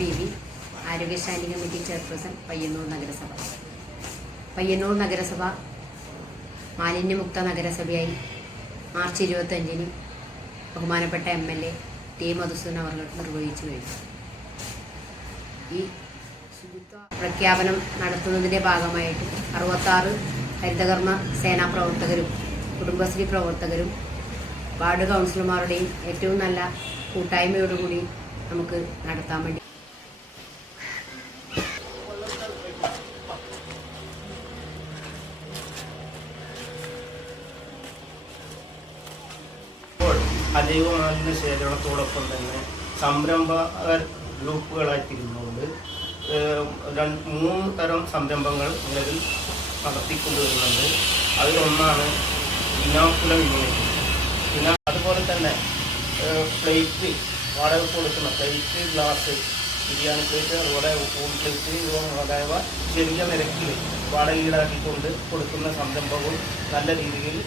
ബീവി, ആരോഗ്യ standing committee chairperson, Payyanur നഗരസഭ. പയ്യന്നൂർ നഗരസഭ മാലിന്യമുക്ത നഗരസഭയായി മാർച്ച് 25-ന് ബഹുമാനപ്പെട്ട MLA ടി മധുസൂദനൻ അവർ നിർവഹിച്ചു കഴിഞ്ഞു. ഈ ശുചിത്വ പ്രഖ്യാപനം നടത്തുന്നതിൻ്റെ ഭാഗമായിട്ട് 66 ഹരിതകർമ്മ സേനാ പ്രവർത്തകരും കുടുംബശ്രീ പ്രവർത്തകരും വാർഡ് കൗൺസിലർമാരുടെയും ഏറ്റവും നല്ല കൂട്ടായ്മയോടുകൂടി നമുക്ക് നടത്താൻ വേണ്ടി അജൈവ മാലിന്യ ശേഖരണത്തോടൊപ്പം തന്നെ സംരംഭകർ ഗ്രൂപ്പുകളായി തിരിഞ്ഞുകൊണ്ട് 3 തരം സംരംഭങ്ങൾ നിലവിൽ നടത്തിക്കൊണ്ടുവരുന്നുണ്ട്. അതിലൊന്നാണ് ഇനാക്കുലം യൂണിറ്റ്. പിന്നെ അതുപോലെ തന്നെ പ്ലേറ്റ് വാടക കൊടുക്കുന്ന പ്ലേറ്റ്, ഗ്ലാസ്, ബിരിയാണി പ്ലേറ്റ്, അതുപോലെ ഊൺ പ്ലേറ്റ് മുതലായവ ചെറിയ നിരക്കിൽ വാടക ഈടാക്കിക്കൊണ്ട് കൊടുക്കുന്ന സംരംഭവും നല്ല രീതിയിൽ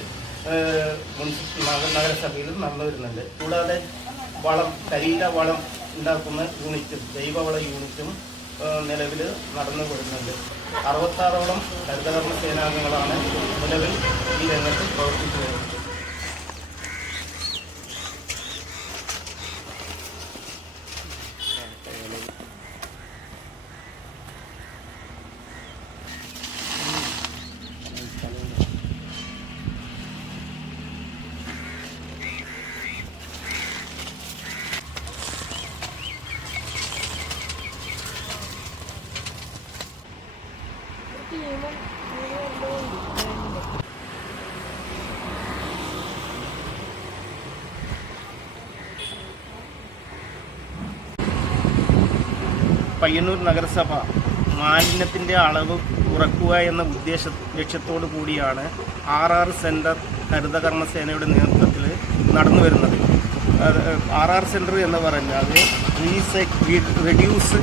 നഗരസഭയിൽ നടന്നു വരുന്നുണ്ട്. കൂടാതെ കരിയില വളം ഉണ്ടാക്കുന്ന യൂണിറ്റും ജൈവവള യൂണിറ്റും നിലവിൽ നടന്നു വരുന്നുണ്ട്. 66ഓളം ഹരിതകർമ്മ സേനാംഗങ്ങളാണ് നിലവിൽ ഈ രംഗത്ത് പ്രവർത്തിച്ചു വരുന്നത്. പയ്യന്നൂർ നഗരസഭ മാലിന്യത്തിൻ്റെ അളവ് കുറയ്ക്കുക എന്ന ലക്ഷ്യത്തോടു കൂടിയാണ് RR സെൻറ്റർ ഹരിതകർമ്മസേനയുടെ നേതൃത്വത്തിൽ നടന്നു വരുന്നത്. RR സെൻറ്റർ എന്ന് പറഞ്ഞാൽ റെഡ്യൂസ്,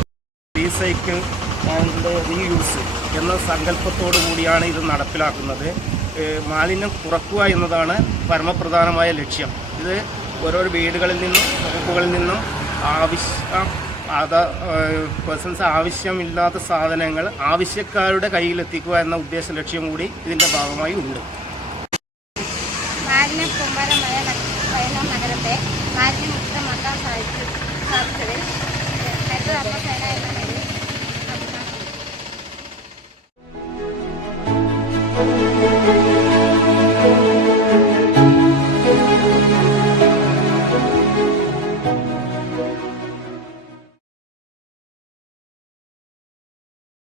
റീസൈക്കിൾ ആൻഡ് റീയൂസ് എന്ന സങ്കല്പത്തോടു കൂടിയാണ് ഇത് നടപ്പിലാക്കുന്നത്. മാലിന്യം കുറയ്ക്കുക എന്നതാണ് പരമപ്രധാനമായ ലക്ഷ്യം. ഇത് ഓരോ വീടുകളിൽ നിന്നും ഷോപ്പുകളിൽ നിന്നും പേഴ്സൺസ് ആവശ്യമില്ലാത്ത സാധനങ്ങൾ ആവശ്യക്കാരുടെ കയ്യിലെത്തിക്കുക എന്ന ഉദ്ദേശ ലക്ഷ്യം കൂടി ഇതിൻ്റെ ഭാഗമായി ഉണ്ട്. മാലിന്യ കൂമ്പാരമായ പയ്യന്നൂർ നഗരത്തെ മാലിന്യമുക്തമാക്കാൻ സാധിച്ചതിൽ ഹരിതകർമ്മസേന എന്ന നിലയിൽ